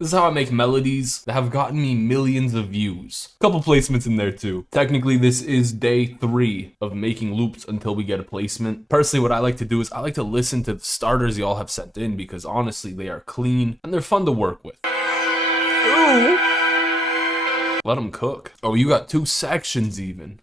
This is how I make melodies that have gotten me millions of views. A couple placements in there too. Technically, this is day 3 of making loops until we get a placement. Personally, what I like to do is I like to listen to the starters y'all have sent in because honestly, they are clean and they're fun to work with. Ooh. Let them cook. Oh, you got 2 sections even.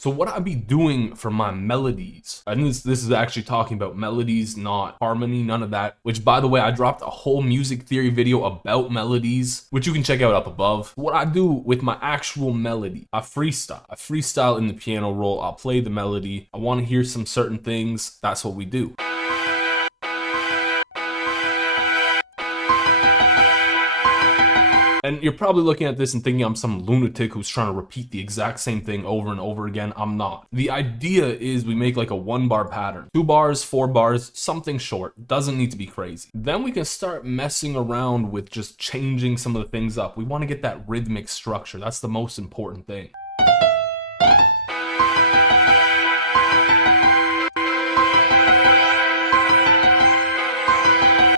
So what I'd be doing for my melodies, and this is actually talking about melodies, not harmony, none of that, which by the way, I dropped a whole music theory video about melodies, which you can check out up above. What I do with my actual melody, I freestyle in the piano roll, I'll play the melody, I want to hear some certain things, that's what we do. And you're probably looking at this and thinking I'm some lunatic who's trying to repeat the exact same thing over and over again. I'm not. The idea is we make like a 1-bar pattern. 2 bars, 4 bars, something short. Doesn't need to be crazy. Then we can start messing around with just changing some of the things up. We want to get that rhythmic structure. That's the most important thing.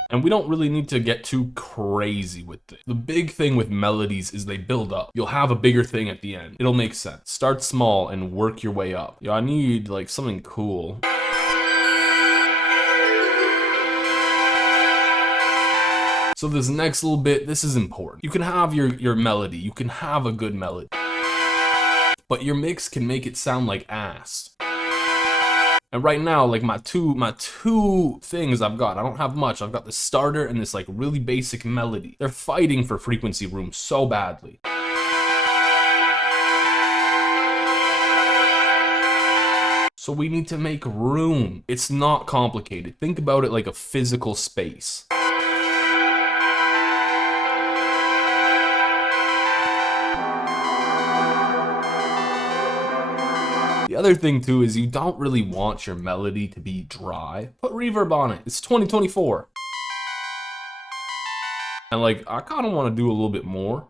And we don't really need to get too crazy with it. The big thing with melodies is they build up. You'll have a bigger thing at the end. It'll make sense. Start small and work your way up. Yo, I need like something cool. So this next little bit, this is important. You can have your melody. You can have a good melody. But your mix can make it sound like ass. And right now, like my two things I've got, I don't have much. I've got the starter and this like really basic melody. They're fighting for frequency room so badly. So we need to make room. It's not complicated. Think about it like a physical space. The other thing too is you don't really want your melody to be dry. Put reverb on it. It's 2024. And like, I kind of want to do a little bit more.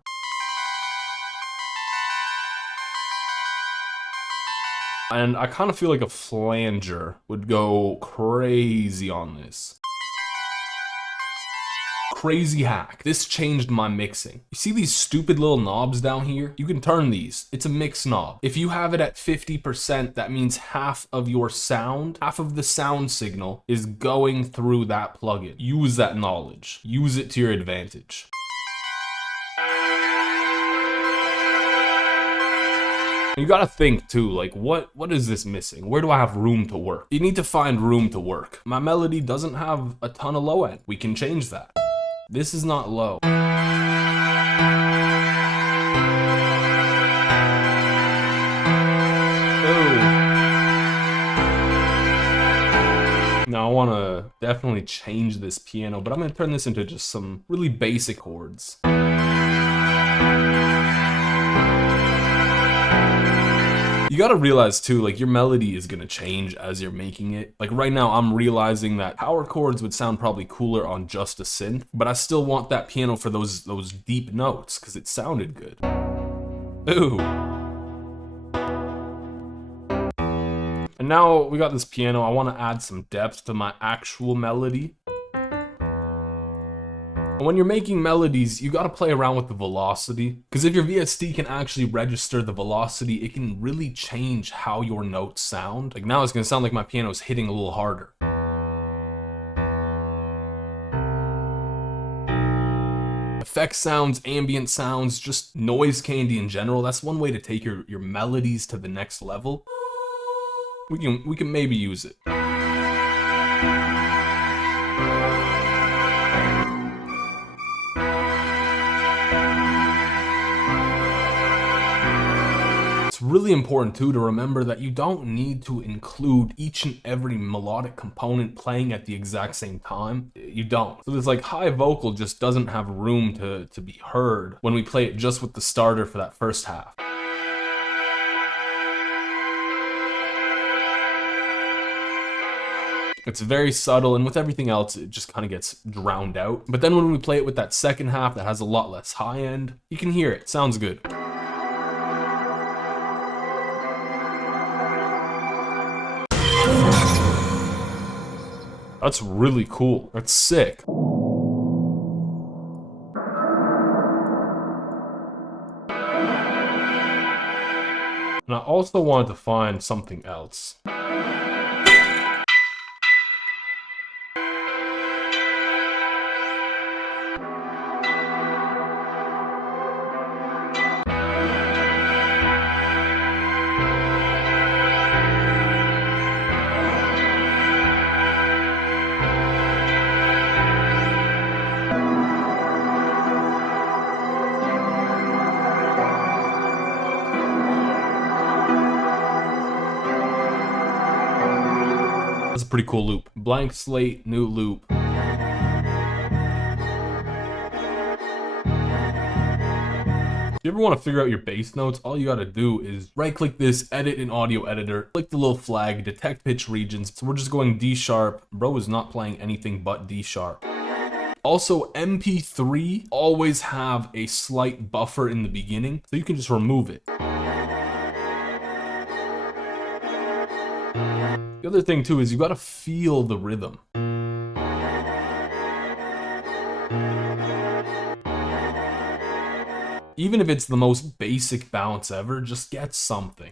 And I kind of feel like a flanger would go crazy on this. Crazy hack. This changed my mixing. You see these stupid little knobs down here? You can turn these. It's a mix knob. If you have it at 50%, that means half of your sound, half of the sound signal is going through that plugin. Use that knowledge. Use it to your advantage. You gotta think too, like what is this missing? Where do I have room to work? You need to find room to work. My melody doesn't have a ton of low end. We can change that. This is not low. Now I want to definitely change this piano, but I'm going to turn this into just some really basic chords. You gotta realize too, like your melody is gonna change as you're making it. Like right now, I'm realizing that power chords would sound probably cooler on just a synth, but I still want that piano for those deep notes because it sounded good. Ooh. And now we got this piano, I want to add some depth to my actual melody. When you're making melodies, you gotta play around with the velocity, because if your VST can actually register the velocity, it can really change how your notes sound. Like now it's gonna sound like my piano is hitting a little harder. Effect sounds, ambient sounds, just noise candy in general, that's one way to take your melodies to the next level. We can maybe use it. It's really important too to remember that you don't need to include each and every melodic component playing at the exact same time. You don't. So this like high vocal just doesn't have room to be heard when we play it just with the starter for that first half. It's very subtle, and with everything else, it just kind of gets drowned out. But then when we play it with that second half that has a lot less high end, you can hear it. Sounds good. That's really cool. That's sick. And I also wanted to find something else. That's a pretty cool loop. Blank slate, new loop. If you ever want to figure out your bass notes, all you gotta do is right click this, edit in audio editor, click the little flag, detect pitch regions. So we're just going D sharp. Bro is not playing anything but D sharp. Also, MP3 always have a slight buffer in the beginning, so you can just remove it. The other thing too is you gotta feel the rhythm. Even if it's the most basic bounce ever, just get something.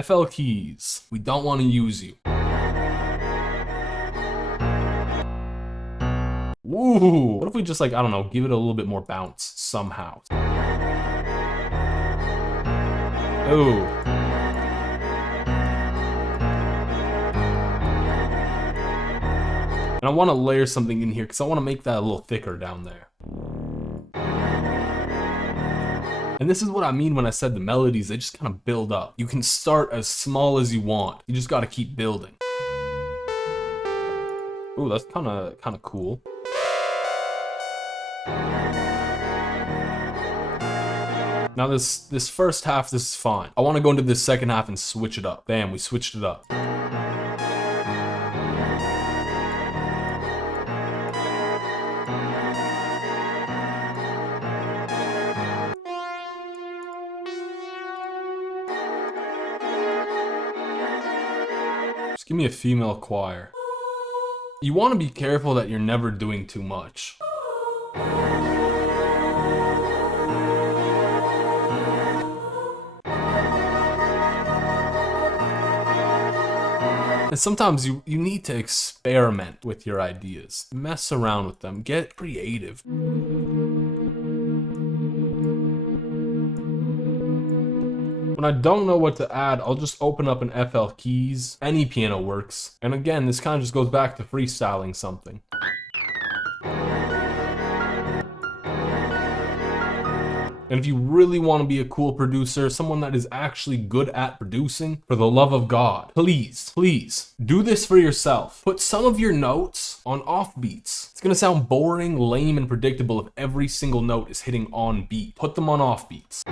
FL keys, we don't want to use you. Ooh, what if we just like, I don't know, give it a little bit more bounce somehow. Oh. And I want to layer something in here because I want to make that a little thicker down there. And this is what I mean when I said the melodies, they just kind of build up. You can start as small as you want. You just got to keep building. Ooh, that's kind of cool. Now this first half, this is fine. I want to go into this second half and switch it up. Bam, we switched it up. Just give me a female choir. You want to be careful that you're never doing too much. And sometimes you need to experiment with your ideas. Mess around with them. Get creative. When I don't know what to add, I'll just open up an FL keys. Any piano works. And again, this kind of just goes back to freestyling something. And if you really want to be a cool producer, someone that is actually good at producing, for the love of God, please, please do this for yourself. Put some of your notes on offbeats. It's gonna sound boring, lame, and predictable if every single note is hitting on beat. Put them on offbeats.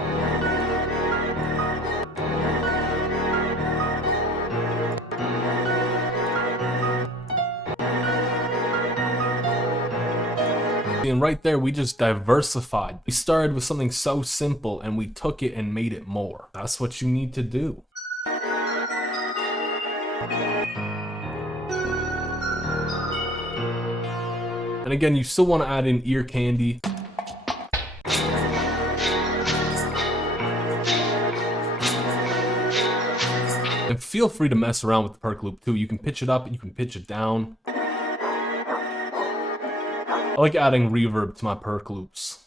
And right there, we just diversified. We started with something so simple and we took it and made it more. That's what you need to do. And again, you still want to add in ear candy. And feel free to mess around with the perk loop too. You can pitch it up, you can pitch it down. I like adding reverb to my perk loops.